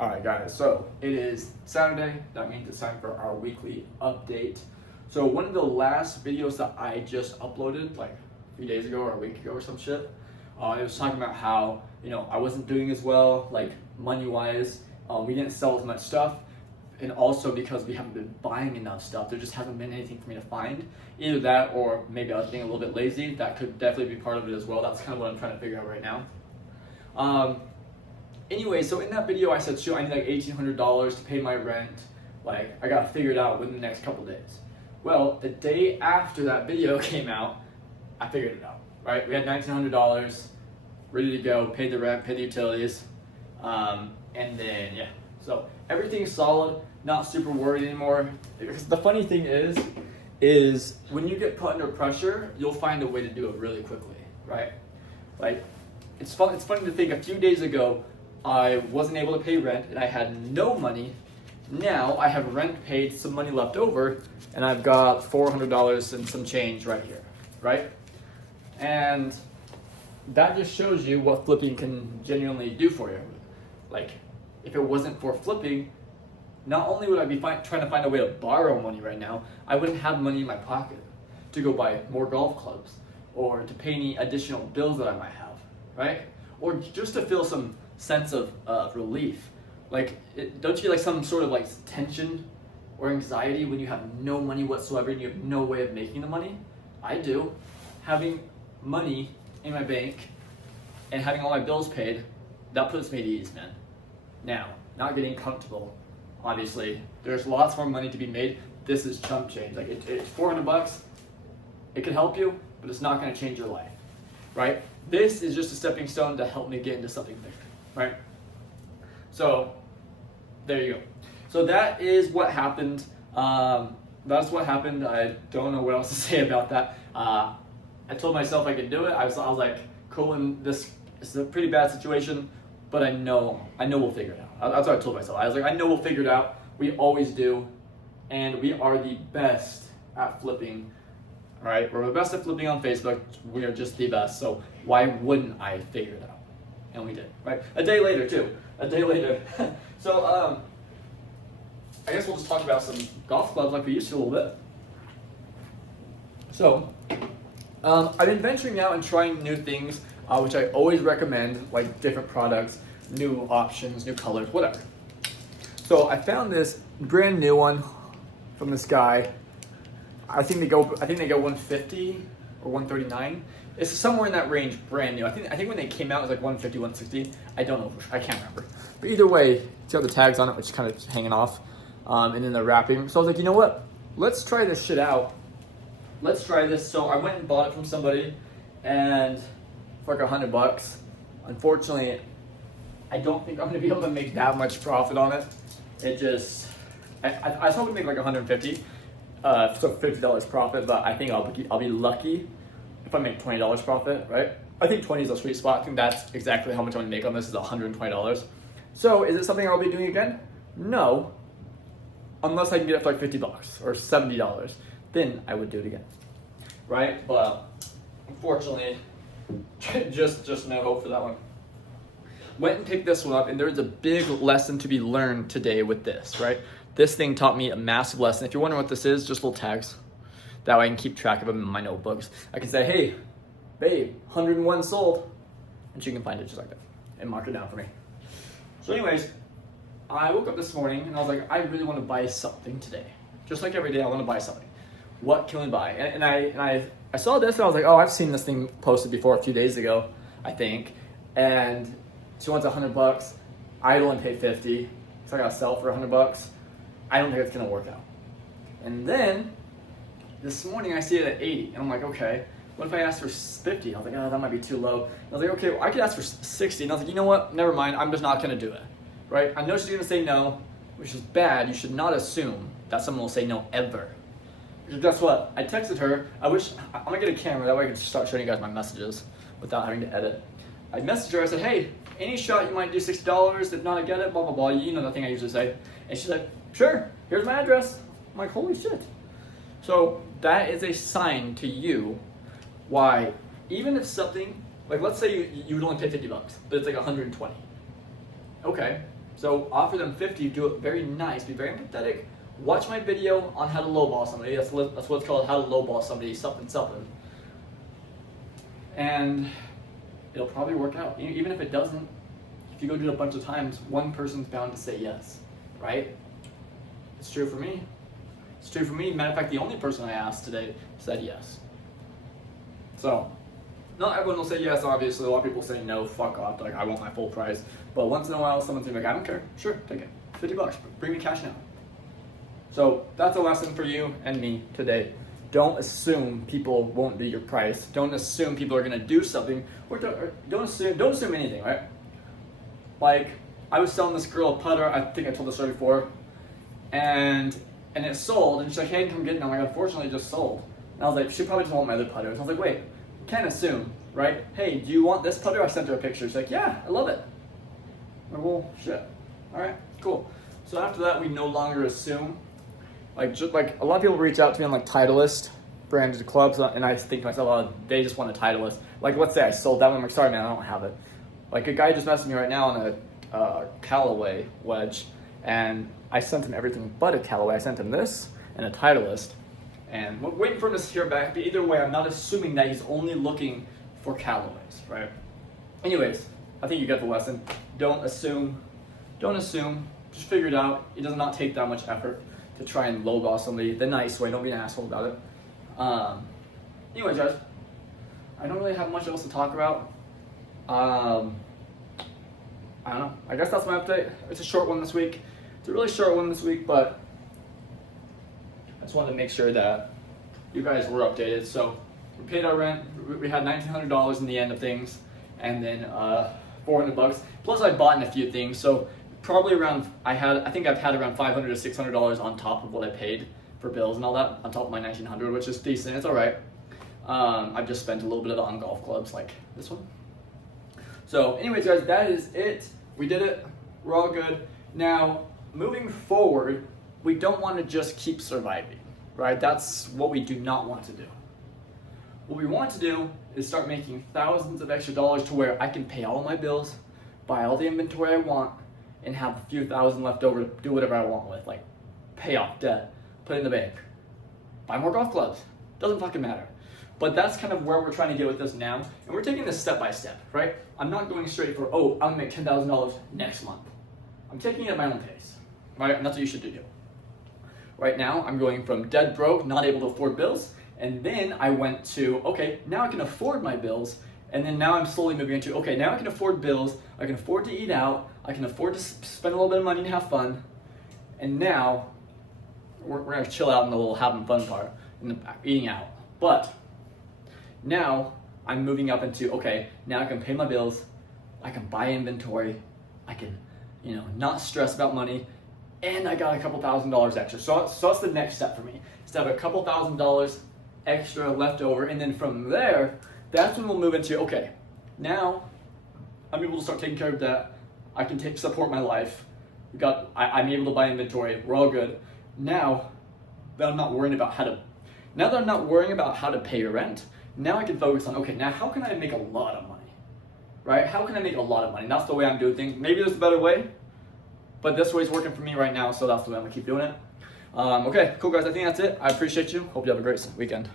Alright guys, so it is Saturday. That means it's time for our weekly update. So one of the last videos that I just uploaded like a few days ago or a week ago or some shit, it was talking about how, I wasn't doing as well, like money-wise. We didn't sell as much stuff, and also because we haven't been buying enough stuff, there just hasn't been anything for me to find. Either that or maybe I was being a little bit lazy. That could definitely be part of it as well. That's kind of what I'm trying to figure out right now. Anyway, so in that video I said, shoot, I need like $1,800 to pay my rent. Like, I gotta figure it out within the next couple days. Well, the day after that video came out, I figured it out, right? We had $1,900 ready to go, paid the rent, paid the utilities, and then, yeah. So everything's solid, not super worried anymore. Because the funny thing is when you get put under pressure, you'll find a way to do it really quickly, right? Like, it's funny to think a few days ago, I wasn't able to pay rent and I had no money. Now I have rent paid, some money left over, and I've got $400 and some change right here, right? And that just shows you what flipping can genuinely do for you. Like, if it wasn't for flipping, not only would I be trying to find a way to borrow money right now, I wouldn't have money in my pocket to go buy more golf clubs or to pay any additional bills that I might have, right? Or just to feel some sense of relief. Like, don't you get like some sort of like tension or anxiety when you have no money whatsoever and you have no way of making the money? I do. Having money in my bank and having all my bills paid, that puts me at ease, man. Now, not getting comfortable. Obviously, there's lots more money to be made. This is chump change. Like, it's $400. It can help you, but it's not going to change your life, right? This is just a stepping stone to help me get into something bigger, right? So, there you go. So that is what happened. That's what happened. I don't know what else to say about that. I told myself I could do it. I was like, cool, and this is a pretty bad situation, but I know we'll figure it out. That's what I told myself. I was like, I know we'll figure it out. We always do, and we are the best at flipping. All right, we're the best at flipping on Facebook. We are just the best. So why wouldn't I figure it out? And we did, right? A day later, too. A day later. So, I guess we'll just talk about some golf clubs like we used to a little bit. So, I've been venturing out and trying new things, which I always recommend, like different products, new options, new colors, whatever. So I found this brand new one from this guy. I think they go 150 or 139. It's somewhere in that range, brand new. I think when they came out it was like 150, 160. I don't know, I can't remember. But either way, it's got the tags on it, which is kind of hanging off, and then the wrapping. So I was like, you know what? Let's try this shit out. Let's try this. So I went and bought it from somebody, and for like $100. Unfortunately, I don't think I'm gonna be able to make that much profit on it. I was hoping to make like 150, so $50 profit, but I think I'll be lucky if I make $20 profit, right? I think 20 is a sweet spot. I think that's exactly how much I'm gonna make on this, is $120. So is it something I'll be doing again? No, unless I can get it for like $50 or $70, then I would do it again, right? But unfortunately, just no hope for that one. Went and picked this one up, and there's a big lesson to be learned today with this, right? This thing taught me a massive lesson. If you're wondering what this is, just little tags. That way I can keep track of them in my notebooks. I can say, hey, babe, 101 sold. And she can find it just like that and mark it down for me. So anyways, I woke up this morning and I was like, I really want to buy something today. Just like every day, I want to buy something. What can we buy? And I saw this and I was like, oh, I've seen this thing posted before a few days ago, I think. And she wants $100. I'd only pay 50, so I gotta sell for $100. I don't think it's gonna work out. And then this morning I see it at 80, and I'm like, okay, what if I ask for 50? I was like, oh, that might be too low. And I was like, okay, well, I could ask for 60. And I was like, you know what? Never mind. I'm just not gonna do it, right? I know she's gonna say no, which is bad. You should not assume that someone will say no ever. Because guess what? I texted her. I'm gonna get a camera, that way I can start showing you guys my messages without having to edit. I messaged her, I said, hey, any shot you might do $60, if not I get it, blah, blah, blah. You know the thing I usually say. And she's like, sure, here's my address. I'm like, holy shit. So that is a sign to you why, even if something, like let's say you would only pay $50, but it's like 120. Okay, So offer them 50, do it very nice, be very empathetic. Watch my video on how to lowball somebody. That's what it's called, how to lowball somebody, something. And it'll probably work out. Even if it doesn't, if you go do it a bunch of times, one person's bound to say yes, right? It's true for me. It's true for me. Matter of fact, the only person I asked today said yes. So, not everyone will say yes, obviously. A lot of people say no, fuck off, like I want my full price. But once in a while, someone's gonna be like, I don't care, sure, take it. $50, bring me cash now. So that's a lesson for you and me today. Don't assume people won't do your price. Don't assume people are gonna do something, or don't assume anything, right? Like, I was selling this girl a putter, I think I told this story before, and it sold, and she's like, hey, come get it. I'm like, unfortunately, it just sold. And I was like, she probably just want my other putters. I was like, wait, can't assume, right? Hey, do you want this putter? I sent her a picture. She's like, yeah, I love it. I'm like, well, shit. All right, cool. So after that, we no longer assume. Like a lot of people reach out to me on like Titleist branded clubs, and I think to myself, oh, they just want a Titleist. Like, let's say I sold that one. I'm like, sorry, man, I don't have it. Like a guy just messaged me right now on a Callaway wedge, and I sent him everything but a Callaway. I sent him this and a Titleist, and we're waiting for him to hear back. But either way, I'm not assuming that he's only looking for Callaways, right? Anyways, I think you get the lesson. Don't assume. Don't assume. Just figure it out. It does not take that much effort to try and lowball somebody the nice way. Don't be an asshole about it. Anyways, guys, I don't really have much else to talk about. I don't know. I guess that's my update. It's a short one this week. It's a really short one this week, but I just wanted to make sure that you guys were updated. So we paid our rent. We had $1,900 in the end of things, and then $400. Plus, I bought in a few things. So probably around, I think I've had around $500 to $600 on top of what I paid for bills and all that, on top of my $1,900, which is decent. It's all right. I've just spent a little bit of it on golf clubs like this one. So anyways, guys, that is it. We did it. We're all good. Now, moving forward, we don't want to just keep surviving, right? That's what we do not want to do. What we want to do is start making thousands of extra dollars to where I can pay all my bills, buy all the inventory I want, and have a few thousand left over to do whatever I want with, like pay off debt, put it in the bank, buy more golf clubs. Doesn't fucking matter. But that's kind of where we're trying to get with this now. And we're taking this step by step, right? I'm not going straight for, oh, I'm gonna make $10,000 next month. I'm taking it at my own pace, right? And that's what you should do. Right now, I'm going from dead broke, not able to afford bills, and then I went to, okay, now I can afford my bills, and then now I'm slowly moving into, okay, now I can afford bills, I can afford to eat out, I can afford to spend a little bit of money and have fun, and now we're gonna chill out in the little having fun part, in the eating out. But now I'm moving up into, okay, now I can pay my bills, I can buy inventory, I can, not stress about money, and I got a couple $1,000s extra. So that's the next step for me, is to have a couple $1,000s extra left over, and then from there, that's when we'll move into, okay, now I'm able to start taking care of that. I can support my life. I'm able to buy inventory. We're all good. Now that I'm not worrying about how to pay rent, now I can focus on, okay, now how can I make a lot of money, right? How can I make a lot of money? And that's the way I'm doing things. Maybe there's a better way, but this way is working for me right now, so that's the way I'm gonna keep doing it. Okay, cool guys, I think that's it. I appreciate you. Hope you have a great weekend.